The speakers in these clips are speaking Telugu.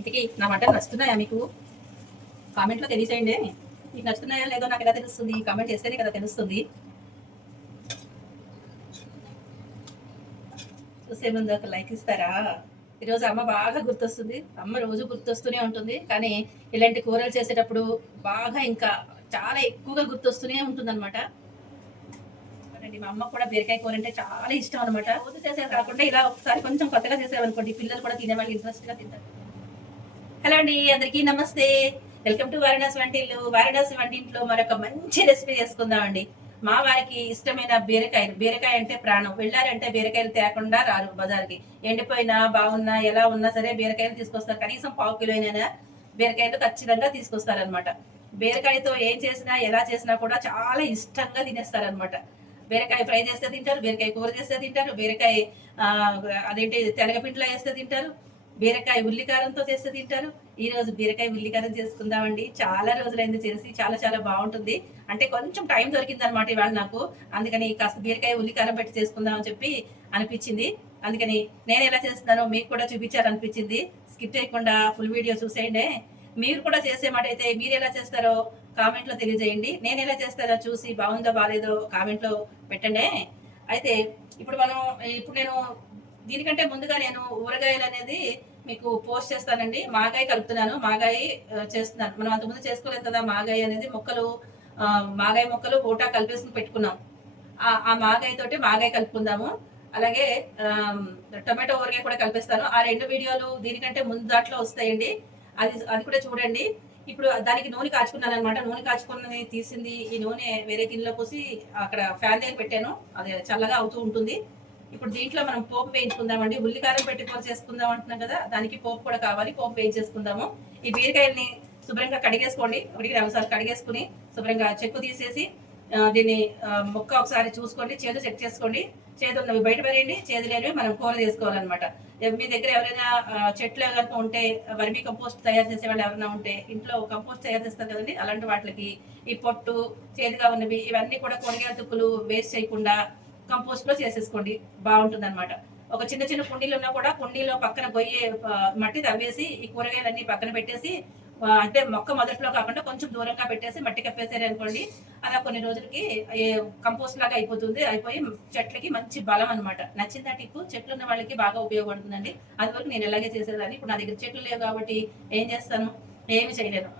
ఇంతకీ నా వంటలు నచ్చుతున్నాయా మీకు? కామెంట్లో తెలియచేయండి. మీకు నచ్చుతున్నాయా లేదో నాకు ఎలా తెలుస్తుంది? కామెంట్ చేస్తేనే కదా తెలుస్తుంది. చూసే ముందు ఒక లైక్ ఇస్తారా? ఈరోజు అమ్మ బాగా గుర్తొస్తుంది. అమ్మ రోజు గుర్తొస్తూనే ఉంటుంది, కానీ ఇలాంటి కూరలు చేసేటప్పుడు బాగా ఇంకా చాలా ఎక్కువగా గుర్తొస్తూనే ఉంటుందన్నమాట. మా అమ్మ కూడా బీరకాయ కూర అంటే చాలా ఇష్టం అనమాట. రోజు చేసేది కాకుండా ఇలా ఒకసారి కొంచెం కొత్తగా చేసేవనుకోండి, పిల్లలు కూడా తినేవాళ్ళు ఇంట్రెస్ట్గా తింటారు. హలో అండి, అందరికీ నమస్తే. వెల్కమ్ టు వారణాసి వంటిల్లు. వారణాసి వంటింట్లో మరొక మంచి రెసిపీ చేసుకుందామండి. మా వారికి ఇష్టమైన బీరకాయలు. బీరకాయ అంటే ప్రాణం. వెళ్ళారంటే బీరకాయలు తేకుండా రారు బజార్కి. ఎండిపోయినా బాగున్నా ఎలా ఉన్నా సరే బీరకాయలు తీసుకొస్తారు. కనీసం 1/2 కిలోనైనా బీరకాయలు ఖచ్చితంగా తీసుకొస్తారనమాట. బీరకాయతో ఏం చేసినా ఎలా చేసినా కూడా చాలా ఇష్టంగా తినేస్తారనమాట. బీరకాయ ఫ్రై చేస్తే తింటారు, బీరకాయ కూర చేస్తే తింటారు, బీరకాయ అదేంటి తెలగపిండిలో వేస్తే తింటారు, బీరకాయ ఉల్లికారంతో చేస్తే తింటారు. ఈ రోజు బీరకాయ ఉల్లికారం చేసుకుందామండి. చాలా రోజులైంది చేసి, చాలా చాలా బాగుంటుంది. అంటే కొంచెం టైం దొరికింది అనమాట ఇవాళ నాకు. అందుకని కాస్త బీరకాయ ఉల్లికారం పెట్టి చేసుకుందామని చెప్పి అనిపించింది. అందుకని నేను ఎలా చేస్తున్నానో మీకు కూడా చూపించాలనిపించింది. స్కిప్ చేయకుండా ఫుల్ వీడియో చూసేయండి. మీరు కూడా చేసే మాట అయితే మీరు ఎలా చేస్తారో కామెంట్లో తెలియజేయండి. నేను ఎలా చేస్తానో చూసి బాగుందో బాగాలేదో కామెంట్లో పెట్టండి. అయితే ఇప్పుడు నేను దీనికంటే ముందుగా నేను ఊరగాయలు అనేది మీకు పోస్ట్ చేస్తానండి. మాగాయ కలుపుతున్నాను, మాగాయ చేస్తున్నాను. మనం అంతకుముందు చేసుకోలేదు కదా మాగాయ అనేది. మాగాయ మొక్కలు ఓటా కలిపేసుకుని పెట్టుకున్నాం. ఆ మాగాయ తోటి మాగాయ కలుపుకుందాము. అలాగే టొమాటో ఊరగాయ కూడా కలిపేస్తాను. ఆ 2 వీడియోలు దీనికంటే ముందు దాంట్లో వస్తాయండి. అది కూడా చూడండి. ఇప్పుడు దానికి నూనె కాచుకున్నాను అనమాట. నూనె కాచుకున్నది తీసింది ఈ నూనె వేరే గిన్నెలో పోసి అక్కడ ఫ్యాన్ దగ్గర పెట్టాను. అది చల్లగా అవుతూ ఉంటుంది. ఇప్పుడు దీంట్లో మనం పోపు వేయించుకుందామండి. ఉల్లికారం పెట్టి కూర చేసుకుందాం అంటున్నాం కదా, దానికి పోపు కూడా కావాలి. పోపు వేయించేసుకుందాము. ఈ బీరకాయల్ని శుభ్రంగా కడిగేసుకోండి. 1-2 సార్లు కడిగేసుకుని శుభ్రంగా చెక్కు తీసేసి దీన్ని ముక్క ఒకసారి చూసుకోండి, చేదు చెక్ చేసుకోండి. చేదు ఉన్నవి బయట పడేయండి, చేదు లేనివి మనం కూర చేసుకోవాలన్నమాట. మీ దగ్గర ఎవరైనా చెట్లు కనుక ఉంటే, వర్మీ కంపోస్ట్ తయారు చేసే వాళ్ళు ఎవరైనా ఉంటే, ఇంట్లో కంపోస్ట్ తయారు చేస్తారు కదండి, అలాంటి వాటికి ఈ పొట్టు చేదుగా ఉన్నవి ఇవన్నీ కూడా కూరగాయల తుక్కులు వేస్ట్ చేయకుండా కంపోస్ట్ లో చేసేసుకోండి, బాగుంటుంది అనమాట. ఒక చిన్న చిన్న కుండీలు ఉన్నా కూడా కుండీలో పక్కన గొయ్యి మట్టి తవ్వేసి ఈ కూరగాయలన్నీ పక్కన పెట్టేసి, అంటే మొక్క మొదట్లో కాకుండా కొంచెం దూరంగా పెట్టేసి మట్టి కప్పేసారు అనుకోండి, అలా కొన్ని రోజులకి కంపోస్ట్ లాగా అయిపోయి చెట్లకి మంచి బలం అనమాట. నచ్చిందా టిప్పు? చెట్లు ఉన్న వాళ్ళకి బాగా ఉపయోగపడుతుందండి. అది వరకు నేను ఎలాగే చేసేదాన్ని. ఇప్పుడు నా దగ్గర చెట్లు లేవు కాబట్టి ఏం చేస్తాను, ఏమి చేయలేను,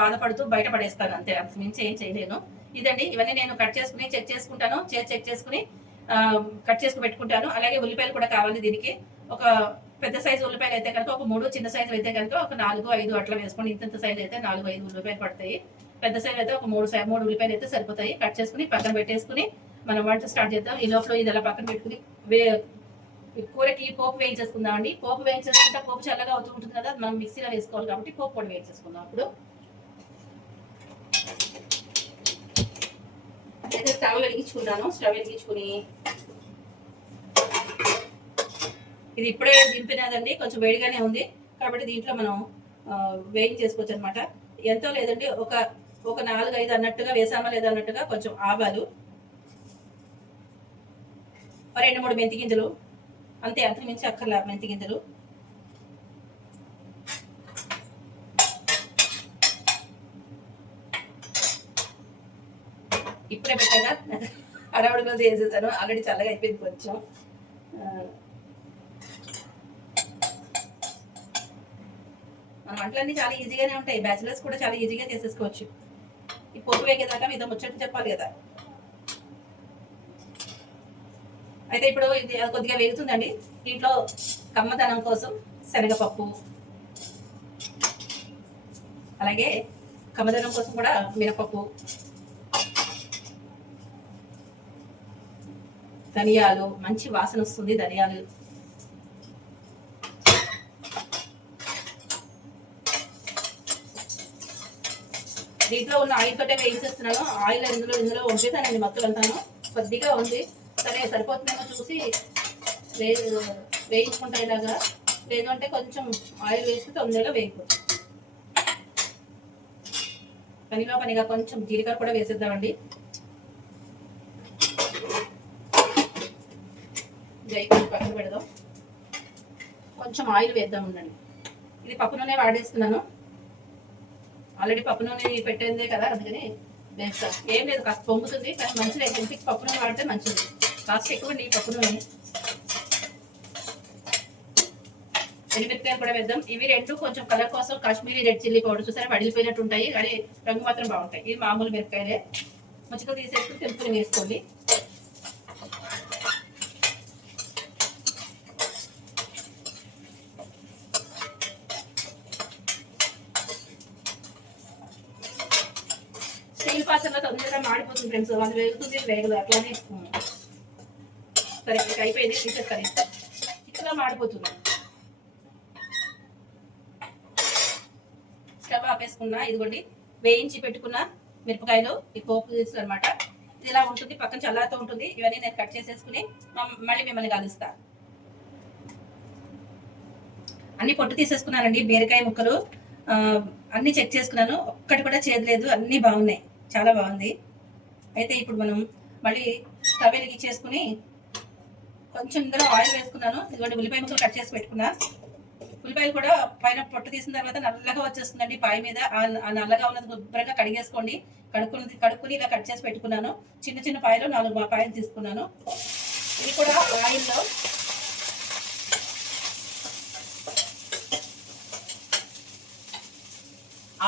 బాధపడుతూ బయట పడేస్తాను అంతే, అంత మించి ఏం చేయలేను. ఇదండి, ఇవన్నీ నేను కట్ చేసుకుని చెక్ చేసుకుంటాను. చెక్ చేసుకుని కట్ చేసుకుని పెట్టుకుంటాను. అలాగే ఉల్లిపాయలు కూడా కావాలి దీనికి. ఒక పెద్ద సైజు ఉల్లిపాయలు అయితే కనుక ఒక 3, చిన్న సైజు అయితే కనుక ఒక 4-5 అట్లా వేసుకోండి. ఇంత సైజు అయితే 4-5 ఉల్లిపాయలు పడతాయి. పెద్ద సైజు అయితే ఒక 3 ఉల్లిపాయలు అయితే సరిపోతాయి. కట్ చేసుకుని పక్కన పెట్టేసుకుని మనం వంట స్టార్ట్ చేద్దాం. ఈ లోపల ఇది అలా పక్కన పెట్టుకుని కూరకి పోపు వేయించేసుకుందామండి. పోపు వేయించేసుకుంటే పోపు చల్లగా అవుతూ ఉంటుంది కదా, మనం మిక్సీలో వేసుకోవాలి కాబట్టి పోపు కూడా వేయించేసుకుందాం. అప్పుడు అయితే స్టవ్ వెలిగించుకున్నాను. స్టవ్ వెలిగించుకుని ఇది ఇప్పుడే దింపినదండి, కొంచెం వేడిగానే ఉంది కాబట్టి దీంట్లో మనం వేయించేసుకోవచ్చు అనమాట. ఎంతో లేదండి, ఒక 4-5 అన్నట్టుగా వేసామా లేదా అన్నట్టుగా కొంచెం ఆవాలు, 2-3 మెంతి గింజలు, అంతే, అంతకు మించి అక్కర్లా మెంతి గింజలు. ఇప్పుడే పెట్టాగా అడవడిలో వేసేసాను, ఆల్రెడీ చల్లగా అయిపోయింది కొంచెం. మన వంటలన్నీ చాలా ఈజీగానే ఉంటాయి. బ్యాచిలర్స్ కూడా చాలా ఈజీగా చేసేసుకోవచ్చు. ఈ పోపు వేగేదాకా మీతో ముచ్చట్లు చెప్పాలి కదా. అయితే ఇప్పుడు ఇది కొద్దిగా వేగుతుందండి. దీంట్లో కమ్మదనం కోసం శనగపప్పు, అలాగే కమ్మదనం కోసం కూడా మినపప్పు, ధనియాలు, మంచి వాసన వస్తుంది ధనియాలు, దీంట్లో ఉన్న ఆయిల్ తోటే వేయించేస్తున్నాను. ఆయిల్ ఇందులో వంపేసానండి మొత్తం అంతాను. కొద్దిగా ఉంది, సరే సరిపోతుందేమో చూసి వేయించుకుంటా ఇలాగా. లేదు అంటే కొంచెం ఆయిల్ వేసి తొందరగా వేయిపోతుంది. పనిగా కొంచెం జీలకర్ర కూడా వేసేద్దామండి. పక్కన పెడదాం. కొంచెం ఆయిల్ వేద్దాం ఉండండి. ఇది పప్పు నూనె వాడేస్తున్నాను. ఆల్రెడీ పప్పు నూనె పెట్టేందే కదా, అందుకని వేస్తాను. ఏం లేదు, కాస్త పొంగుతుంది కానీ మంచిది. హెల్త్కి పప్పు నూనె వాడితే మంచిది. కాస్ట్ ఎక్కువ ఈ పప్పు నూనె. ఎండుమిరపకాయలు కూడా వేద్దాం. ఇవి రెండు కొంచెం కలర్ కోసం కాశ్మీరీ రెడ్ చిల్లీ పౌడర్ చూసారా, వడిలిపోయినట్టు ఉంటాయి కానీ రంగు మాత్రం బాగుంటాయి. ఇది మామూలు మిరపకాయలే. మంచిగా తీసేసుకుని తెంపుకుని వేసుకోండి. స్టీల్ పాత్రలో తొందరగా మాడిపోతుంది ఫ్రెండ్స్, అది వేగుతుంది వేగదు, అట్లానే సరే అయిపోయింది, తీసేస్తాను. ఇట్లా మాడిపోతుంది. స్టవ్ ఆపేసుకున్నా. ఇదిగోండి వేయించి పెట్టుకున్న మిరపకాయలు, ఈ పోపు తీసుకు అనమాట. ఇది ఇలా ఉంటుంది, పక్కన చల్లారుతూ ఉంటుంది. ఇవన్నీ నేను కట్ చేసేసుకుని మళ్ళీ మిమ్మల్ని కలుస్తా. అన్ని పొట్టు తీసేసుకున్నానండి. బీరకాయ ముక్కలు అన్ని చెక్ చేసుకున్నాను, ఒక్కటి కూడా చేదలేదు, అన్నీ బాగున్నాయి, చాలా బాగుంది. అయితే ఇప్పుడు మనం మళ్ళీ స్టవ్ వెలిగించేసుకుని కొంచెం ఇందులో ఆయిల్ వేసుకున్నాను. ఇదిగోండి ఉల్లిపాయ ముక్కలు కట్ చేసి పెట్టుకున్నా. ఉల్లిపాయలు కూడా పైన పొట్టు తీసిన తర్వాత నల్లగా వచ్చేస్తుందండి పాయ మీద. ఆ నల్లగా ఉన్నది శుభ్రంగా కడిగేసుకోండి. కడుక్కుని ఇలా కట్ చేసి పెట్టుకున్నాను. చిన్న చిన్న పాయలు 4 పాయలు తీసుకున్నాను. ఇది కూడా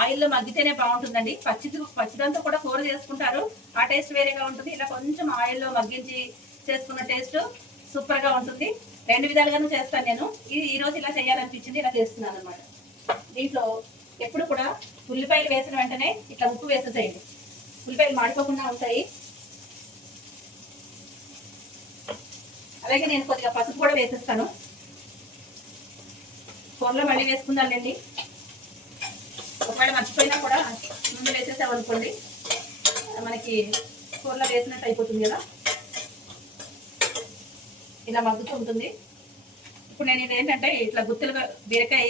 ఆయిల్లో మగ్గితేనే బాగుంటుందండి. పచ్చిదంతా కూడా కూర చేసుకుంటారు, ఆ టేస్ట్ వేరేగా ఉంటుంది. ఇలా కొంచెం ఆయిల్లో మగ్గించి చేసుకున్న టేస్ట్ సూపర్ గా ఉంటుంది. 2 విధాలుగాను చేస్తాను నేను. ఈ రోజు ఇలా చేయాలనిపించింది, ఇలా చేస్తున్నాను అనమాట. దీంట్లో ఎప్పుడు కూడా ఉల్లిపాయలు వేసిన వెంటనే ఇట్లా ఉప్పు వేసేసేయండి, ఉల్లిపాయలు మాడిపోకుండా ఉంటాయి. అలాగే నేను కొద్దిగా పసుపు కూడా వేసేస్తాను. కూరలో మళ్ళీ వేసుకుందానండి. ఒకవేళ మర్చిపోయినా కూడా ముందు వేసేసామనుకోండి, మనకి కూరలో వేసినట్టు అయిపోతుంది కదా. ఇలా మగ్గుతూ ఉంటుంది. ఇప్పుడు నేను ఇది ఏంటంటే ఇట్లా గుత్తులుగా బీరకాయ,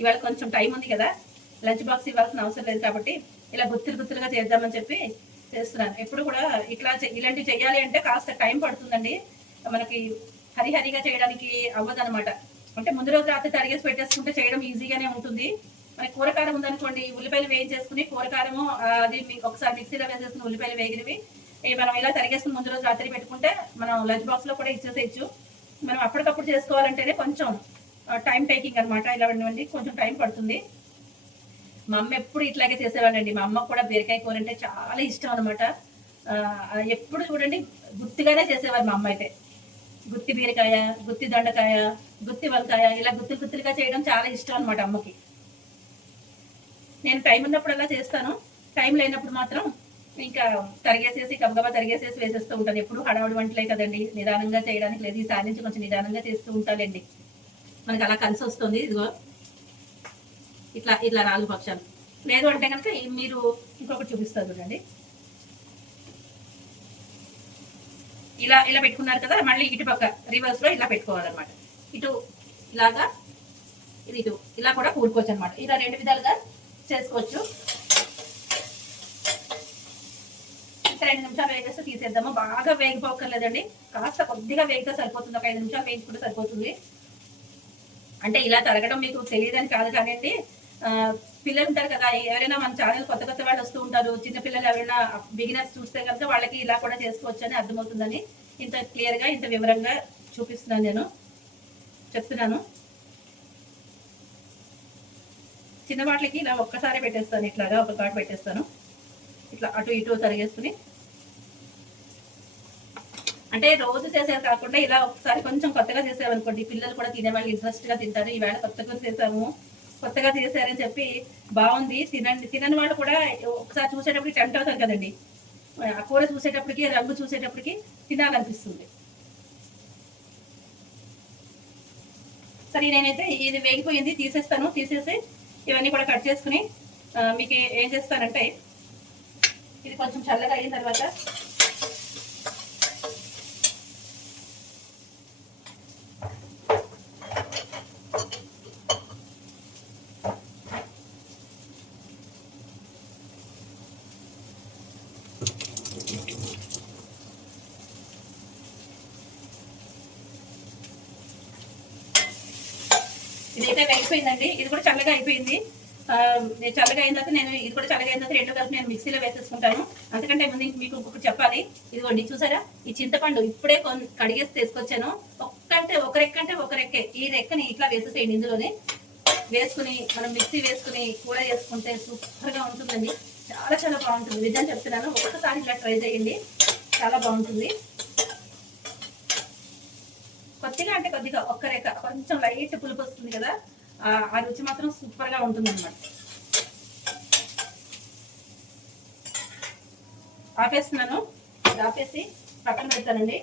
ఇవాళ కొంచెం టైం ఉంది కదా, లంచ్ బాక్స్ ఇవ్వాల్సిన అవసరం లేదు కాబట్టి ఇలా గుత్తులుగా చేద్దామని చెప్పి చేస్తున్నాను. ఎప్పుడు కూడా ఇలాంటివి చేయాలి అంటే కాస్త టైం పడుతుందండి. మనకి హరిహరిగా చేయడానికి అవ్వదు అనమాట. అంటే ముందు రోజు రాత్రి తరిగేసి పెట్టేసుకుంటే చేయడం ఈజీగానే ఉంటుంది. మనకి కూరకారం ఉందనుకోండి, ఉల్లిపాయలు వేయించేసుకుని కూరకారము అది ఒకసారి మిక్సీలో వేసేసుకుని ఉల్లిపాయలు వేగినవి మనం ఇలా తరిగేసుకుని ముందు రోజు రాత్రి పెట్టుకుంటే మనం లంచ్ బాక్స్ లో కూడా ఇచ్చేసేయచ్చు. మనం అప్పటికప్పుడు చేసుకోవాలంటేనే కొంచెం టైం టేకింగ్ అనమాట. ఇలా ఉండి కొంచెం టైం పడుతుంది. మా అమ్మ ఎప్పుడు ఇట్లాగే చేసేవాళ్ళండి. మా అమ్మకు కూడా బీరకాయ కూర అంటే చాలా ఇష్టం అనమాట. ఎప్పుడు చూడండి గుత్తిగానే చేసేవారు మా అమ్మ అయితే. గుత్తి బీరకాయ, గుత్తి దొండకాయ, గుత్తి వంకాయ, ఇలా గుత్తులుగా చేయడం చాలా ఇష్టం అనమాట అమ్మకి. నేను టైం ఉన్నప్పుడు అలా చేస్తాను, టైం లేనప్పుడు మాత్రం ఇంకా తరిగేసేసి గబగబా తరిగేసేసి వేసేస్తూ ఉంటాను. ఎప్పుడు హడావుడి వంటలే కదండి, నిదానంగా చేయడానికి లేదు. ఈసారి నుంచి కొంచెం నిదానంగా చేస్తూ ఉంటానండి. మనకి అలా కలిసి వస్తుంది. ఇదిగో ఇట్లా 4 పక్షాలు. లేదు అంటే కనుక మీరు ఇంకొకటి చూపిస్తారు చూడండి. ఇలా పెట్టుకున్నారు కదా, మళ్ళీ ఇటు పక్క రివర్స్ లో ఇలా పెట్టుకోవాలన్నమాట. ఇటు ఇలాగా, ఇది ఇటు ఇలా కూడా కూరుకోవచ్చు అనమాట. ఇలా 2 విధాలుగా చేసుకోవచ్చు. 2 నిమిషాలు వేగేస్తే తీసేద్దాము. బాగా వేగిపోక్కర్లేదండి, కాస్త కొద్దిగా వేగితే సరిపోతుంది. ఒక 5 నిమిషాలు వేయించుకుంటే సరిపోతుంది. అంటే ఇలా తరగడం మీకు తెలియదని కాదు కానివ్వండి, పిల్లలు ఉంటారు కదా, ఎవరైనా మన ఛానల్ కొత్త వాళ్ళు వస్తూ ఉంటారు, చిన్న పిల్లలు ఎవరైనా బిగినర్స్ చూస్తే కనుక వాళ్ళకి ఇలా కూడా చేసుకోవచ్చు అని అర్థమవుతుందని ఇంత క్లియర్గా ఇంత వివరంగా చూపిస్తున్నాను, నేను చెప్తున్నాను. చిన్న వాటికి ఇలా ఒక్కసారి పెట్టేస్తాను, ఇట్లాగా ఒక ఘాటు పెట్టేస్తాను. ఇట్లా అటు ఇటు తరిగేసుకుని, అంటే రోజు చేసేది కాకుండా ఇలా ఒకసారి కొంచెం కొత్తగా చేసామనుకోండి, పిల్లలు కూడా తినేవాళ్ళు ఇంట్రెస్ట్గా తింటారు. ఈవేళ కొత్తగా చేసాము, కొత్తగా చేశారని చెప్పి బాగుంది తినని వాళ్ళు కూడా ఒకసారి చూసేటప్పటికి టెంప్ట్ అవుతారు కదండి. ఆ కూర చూసేటప్పటికి, రంగు చూసేటప్పటికి తినాలనిపిస్తుంది. సరే నేనైతే ఇది వేగిపోయింది, తీసేస్తాను. తీసేసి ఇవన్నీ కూడా కట్ చేసుకుని మీకు ఏం చేస్తానంటే, ఇది కొంచెం చల్లగా అయిన తర్వాత ఇదైతే అయితే వేగిపోయిందండి. ఇది కూడా చల్లగా అయిపోయింది. చల్లగా అయిన తర్వాత నేను ఇది కూడా చల్లగా అయిన తర్వాత రెండు కలిపి నేను మిక్సీలో వేసేసుకుంటాను. అంతకంటే ముందు మీకు ఇంకొకటి చెప్పాలి. ఇదిగోండి చూసారా, ఈ చింతపండు ఇప్పుడే కడిగేసి తీసుకొచ్చాను. ఒక రెక్కే ఈ రెక్కని ఇట్లా వేసేసేయండి. ఇందులోనే వేసుకుని మనం మిక్సీ వేసుకుని కూర చేసుకుంటే సూపర్గా ఉంటుందండి. చాలా చాలా బాగుంటుంది. నిజం చెప్తున్నాను, ఒక్కసారి ఇట్లా ట్రై చేయండి, చాలా బాగుంటుంది. కొద్దిగా ఒక్క రేఖ కొంచెం లైట్ పులుపు వస్తుంది కదా, ఆ రుచి మాత్రం సూపర్గా ఉంటుంది అనమాట. ఆపేస్తున్నాను. ఆపేసి పక్కన పెడతానండి.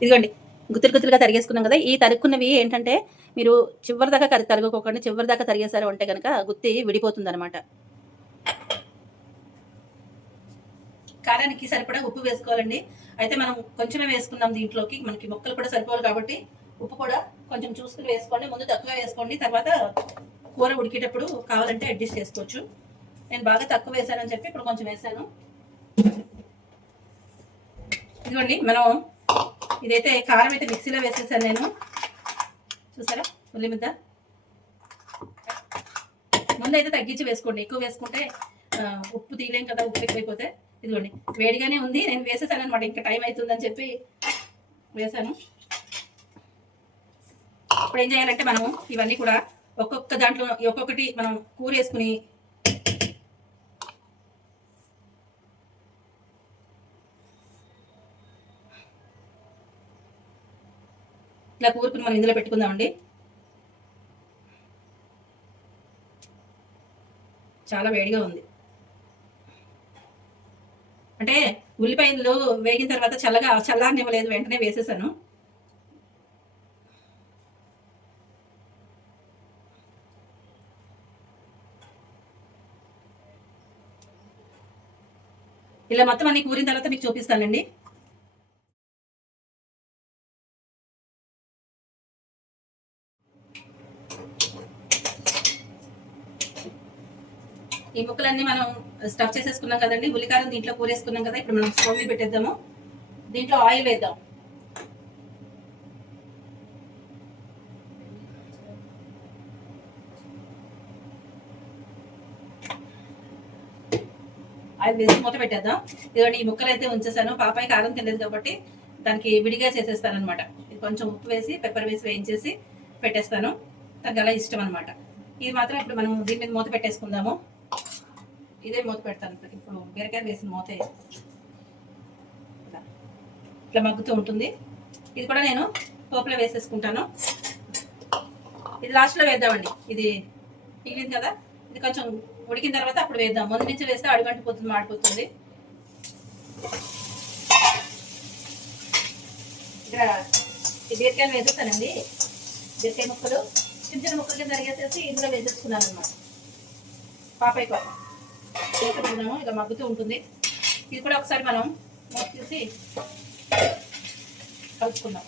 ఇదిగోండి గుత్తులుగా తరిగేసుకున్నాం కదా. ఈ తరుక్కున్నవి ఏంటంటే మీరు చివరి దాకా తరగకోకండి. చివరి దాకా తరిగేసారు అంటే కనుక గుత్తి విడిపోతుంది అనమాట. కారానికి సరిపడా ఉప్పు వేసుకోవాలండి. అయితే మనం కొంచెమే వేసుకున్నాం దీంట్లోకి, మనకి ముక్కలు కూడా సరిపోవాలి కాబట్టి ఉప్పు కూడా కొంచెం చూసుకుని వేసుకోండి. ముందు తక్కువ వేసుకోండి, తర్వాత కూర ఉడికేటప్పుడు కావాలంటే అడ్జస్ట్ చేసుకోవచ్చు. నేను బాగా తక్కువ వేసానని చెప్పి ఇప్పుడు కొంచెం వేసాను. ఇదిగోండి మనం ఇదైతే కారం అయితే మిక్సీలో వేసేసాను నేను. చూసారా ఉల్లి ముద్ద ముందైతే తగ్గించి వేసుకోండి. ఎక్కువ వేసుకుంటే ఉప్పు తీయలేం కదా, ఉప్పు ఎక్కువైపోతే. ఇదిగోండి వేడిగానే ఉంది, నేను వేసేసాను అనమాట. ఇంకా టైం అవుతుందని చెప్పి వేసాను. ఇప్పుడు ఏం చేయాలంటే మనం ఇవన్నీ కూడా ఒక్కొక్క దాంట్లో ఒక్కొక్కటి మనం కూర వేసుకుని ఇలా కూరుకుని మనం ఇందులో పెట్టుకుందామండి. చాలా వేడిగా ఉంది. అంటే ఉల్లిపాయలు వేగిన తర్వాత చల్లారనివ్వలేదు, వెంటనే వేసేసాను. ఇలా మొత్తం అన్ని కూరిన తర్వాత మీకు చూపిస్తానండి. ఈ ముక్కలన్నీ మనం స్టఫ్ చేసేసుకున్నాం కదండి. ఉల్లికారం దీంట్లో కూరేసుకున్నాం కదా. ఇప్పుడు మనం స్టవ్ మీద పెట్టేద్దాము. దీంట్లో ఆయిల్ వేద్దాం. ఆయిల్ వేసి మూత పెట్టేద్దాం. ఇదిగోండి ఈ ముక్కలు అయితే ఉంచేసాను. పాపాయి కారం తినలేదు కాబట్టి దానికి విడిగా చేసేస్తాను అనమాట. ఇది కొంచెం ఉప్పు వేసి పెప్పర్ వేసి వేయించేసి పెట్టేస్తాను. తనకు అలా ఇష్టం అనమాట. ఇది మాత్రం ఇప్పుడు మనం దీని మీద మూత పెట్టేసుకుందాము. ఇదే మూత పెడతాను. ఇప్పుడు బీరకాయ వేసిన మూత ఇట్లా మగ్గుతూ ఉంటుంది. ఇది కూడా నేను పోపులో వేసేసుకుంటాను. ఇది లాస్ట్లో వేద్దామండి. ఇది మిగిలింది కదా, ఇది కొంచెం ఉడికిన తర్వాత అప్పుడు వేద్దాం. ముందు నుంచి వేస్తే అడుగంటిపోతుంది, మాడిపోతుంది. ఇక్కడ ఈ బీరకాయలు వేసేస్తానండి. బీరకాయ ముక్కలు చిన్న చిన్న ముక్కలు కింద తరిగేసేసి ఇందులో వేసేసుకున్నాను అనమాట. పాపాయి కోసం వేసుకుంటున్నాము. ఇలా మగ్గుతూ ఉంటుంది. ఇది కూడా ఒకసారి మనం మూత తీసి కలుపుకుందాం.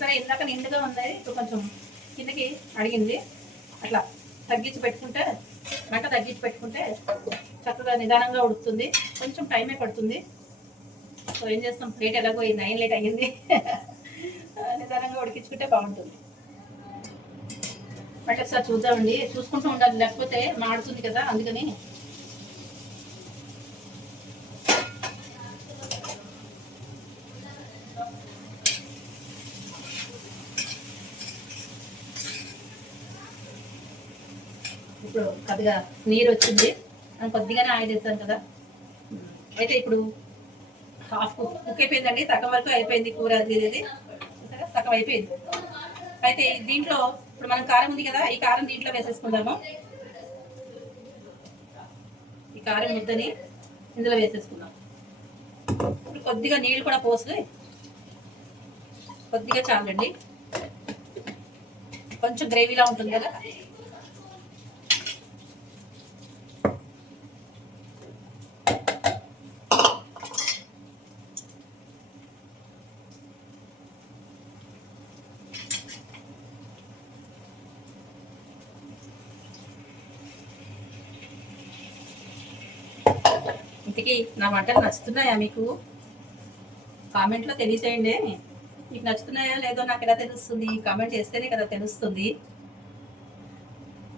సరే ఇందాక నిండుగా ఉంది, ఇప్పుడు కొంచెం కిందకి అడిగింది. అట్లా తగ్గించి పెట్టుకుంటే, మంట తగ్గించి పెట్టుకుంటే చక్కగా నిదానంగా ఉడుకుతుంది. కొంచెం టైమే పడుతుంది. సో ఏం చేస్తాం, లేట్ ఎలాగో 9 లేట్ అయ్యింది. నిదానంగా ఉడికించుకుంటే బాగుంటుంది. మళ్ళీ ఒకసారి చూద్దామండి. చూసుకుంటూ ఉండాలి, లేకపోతే మాడుతుంది కదా, అందుకని. ఇప్పుడు కొద్దిగా నీరు వచ్చింది, కొద్దిగానే ఆయిల్ వేస్తాను కదా. అయితే ఇప్పుడు హాఫ్ కుక్ అయిపోయిందండి. సగం వరకు అయిపోయింది కూర. అది సగం అయిపోయింది. అయితే దీంట్లో ఇప్పుడు మనం కారం ఉంది కదా, ఈ కారం దీంట్లో వేసేసుకుందాము. ఈ కారం ముద్దని ఇందులో వేసేసుకుందాం. ఇప్పుడు కొద్దిగా నీళ్ళు కూడా పోసి, కొద్దిగా చాలండి, కొంచెం గ్రేవీలా ఉంటుంది కదా. ఇంతకీ నా వంటలు నచ్చుతున్నాయా మీకు? కామెంట్లో తెలియచేయండి. మీకు నచ్చుతున్నాయా లేదో నాకు ఎలా తెలుస్తుంది? కామెంట్ చేస్తేనే కదా తెలుస్తుంది.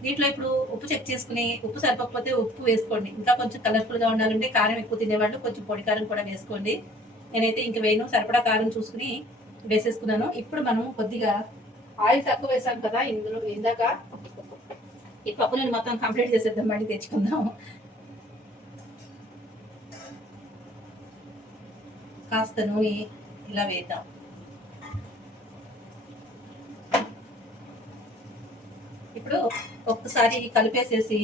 దీంట్లో ఇప్పుడు ఉప్పు చెక్ చేసుకుని ఉప్పు సరిపోకపోతే ఉప్పు వేసుకోండి. ఇంకా కొంచెం కలర్ఫుల్గా ఉండాలంటే కారం ఎక్కువ తినేవాళ్ళు కొంచెం పొడి కారం కూడా వేసుకోండి. నేనైతే ఇంక వేయను, సరిపడా కారం చూసుకుని వేసేసుకున్నాను. ఇప్పుడు మనం కొద్దిగా ఆయిల్ తక్కువ వేసాం కదా ఇందులో, ఇందాక ఈ పప్పు నేను మొత్తం కంప్లీట్ చేసేద్దాం, మళ్ళీ తెచ్చుకుందాం. కాస్త నూనె ఇలా వేద్దాం. ఇప్పుడు ఒక్కసారి కలిపేసేసి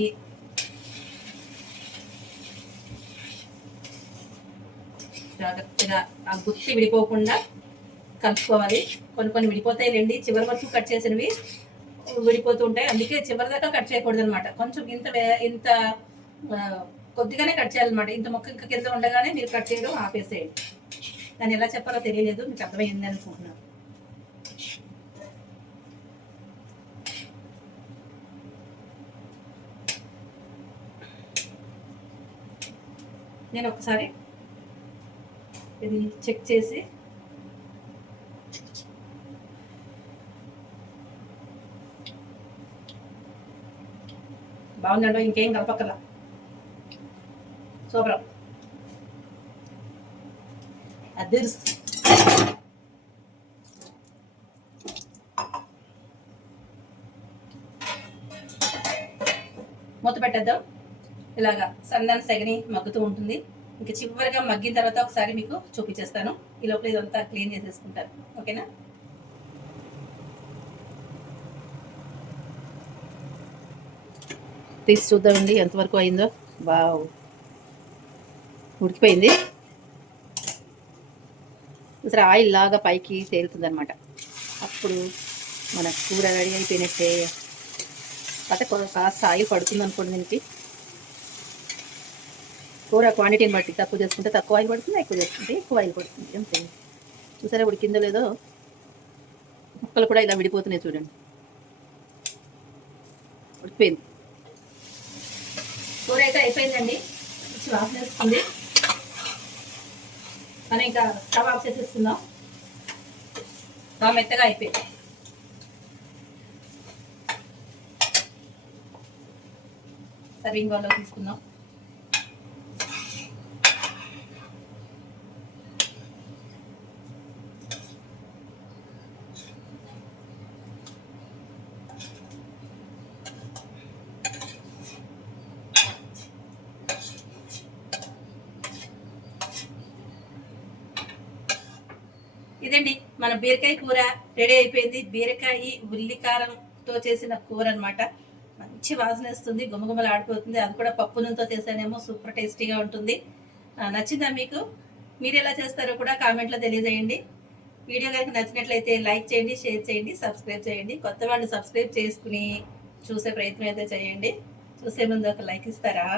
జాగ్రత్తగా ఆ గుత్తి విడిపోకుండా కలుపుకోవాలి. కొన్ని కొన్ని విడిపోతాయిలేండి, చివరి వరకు కట్ చేసినవి విడిపోతూ ఉంటాయి. అందుకే చివరి దాకా కట్ చేయకూడదు అనమాట. కొంచెం ఇంత కొద్దిగానే కట్ చేయాలన్నమాట. ఇంత మొక్క ఇంకా కింద ఉండగానే మీరు కట్ చేయడం ఆపేసేయండి. దాన్ని ఎలా చెప్పాలో తెలియలేదు, మీకు అర్థమైంది అనుకుంటున్నాను. నేను ఒకసారి ఇది చెక్ చేసి బాగుందండో, ఇంకేం కలపక్కల, సూపర్. అది మూత పెట్టేద్దాం. ఇలాగా సన్నని సెగని మగ్గుతూ ఉంటుంది. ఇంకా చివరిగా మగ్గిన తర్వాత ఒకసారి మీకు చూపించేస్తాను. ఈ లోపల ఇదంతా క్లీన్ చేసేసుకుంటాను. ఓకేనా? తీసి చూద్దామండి ఎంతవరకు అయిందో. బావ్, ఉడికిపోయింది. అసలు ఆయిల్ లాగా పైకి తేలుతుంది అనమాట. అప్పుడు మన కూర రెడీ అయిపోయినట్టే. అయితే కాస్త ఆయిల్ పడుతుంది అనుకోండి దీనికి. కూర క్వాంటిటీని బట్టి తక్కువ చేసుకుంటే తక్కువ ఆయిల్ పడుతుంది, ఎక్కువ చేసుకుంటే ఎక్కువ ఆయిల్ పడుతుంది. అంతే. చూసారా ఉడికిందో లేదో? ముక్కలు కూడా ఇలా విడిపోతున్నాయి చూడండి. ఉడికిపోయింది. కూర అయితే అయిపోయిందండి. మంచి వాసన వస్తుంది. మనం ఇంకా స్టవ్ ఆఫ్ చేసేస్తున్నాం. బాగా మెత్తగా అయిపోయింది. సర్వింగ్ బౌల్లో తీసుకుందాం. ఇదండి మన బీరకాయ కూర రెడీ అయిపోయింది. బీరకాయ ఉల్లికారంతో చేసిన కూర అనమాట. మంచి వాసన వస్తుంది, గుమగుమలు ఆడిపోతుంది. అది కూడా పప్పు నూనెతో చేసానేమో సూపర్ టేస్టీగా ఉంటుంది. నచ్చిందా మీకు? మీరు ఎలా చేస్తారో కూడా కామెంట్లో తెలియజేయండి. వీడియో కనుక నచ్చినట్లయితే లైక్ చేయండి, షేర్ చేయండి, సబ్స్క్రైబ్ చేయండి. కొత్త వాళ్ళు సబ్స్క్రైబ్ చేసుకుని చూసే ప్రయత్నం అయితే చేయండి. చూసే ముందు ఒక లైక్ ఇస్తారా?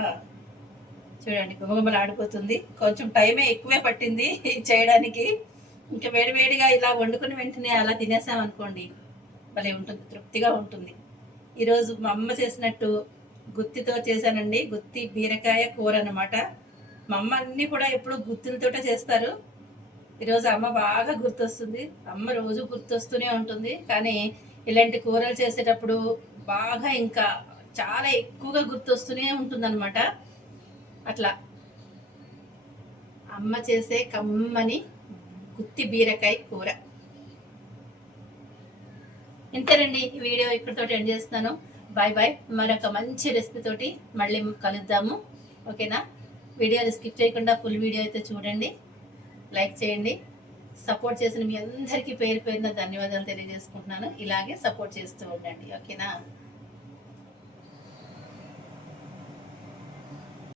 చూడండి గుమగుమలు ఆడిపోతుంది. కొంచెం టైమే ఎక్కువే పట్టింది చేయడానికి. ఇంకా వేడివేడిగా ఇలా వండుకుని వెంటనే అలా తినేసామనుకోండి, భలే ఉంటుంది, తృప్తిగా ఉంటుంది. ఈరోజు మా అమ్మ చేసినట్టు గుత్తితో చేశానండి. గుత్తి బీరకాయ కూర అనమాట. మా అమ్మ అన్నీ కూడా ఎప్పుడు గుత్తులతోటే చేస్తారు. ఈరోజు అమ్మ బాగా గుర్తొస్తుంది. అమ్మ రోజు గుర్తొస్తూనే ఉంటుంది, కానీ ఇలాంటి కూరలు చేసేటప్పుడు బాగా ఇంకా చాలా ఎక్కువగా గుర్తొస్తూనే ఉంటుందన్నమాట. అట్లా అమ్మ చేసే కమ్మని గుత్తి బీరకాయ కూర. ఇంతేనండి, ఈ వీడియో ఇక్కడితో ఎండ్ చేస్తున్నాను. Bye bye. మరొక మంచి రెసిపీ తోటి మళ్ళీ కలుద్దాము. ఓకేనా? వీడియోని స్కిప్ చేయకుండా ఫుల్ వీడియో అయితే చూడండి, లైక్ చేయండి. సపోర్ట్ చేసిన మీ అందరికీ పేరు పేరున ధన్యవాదాలు తెలియజేసుకుంటున్నాను. ఇలాగే సపోర్ట్ చేస్తూ ఉండండి. ఓకేనా?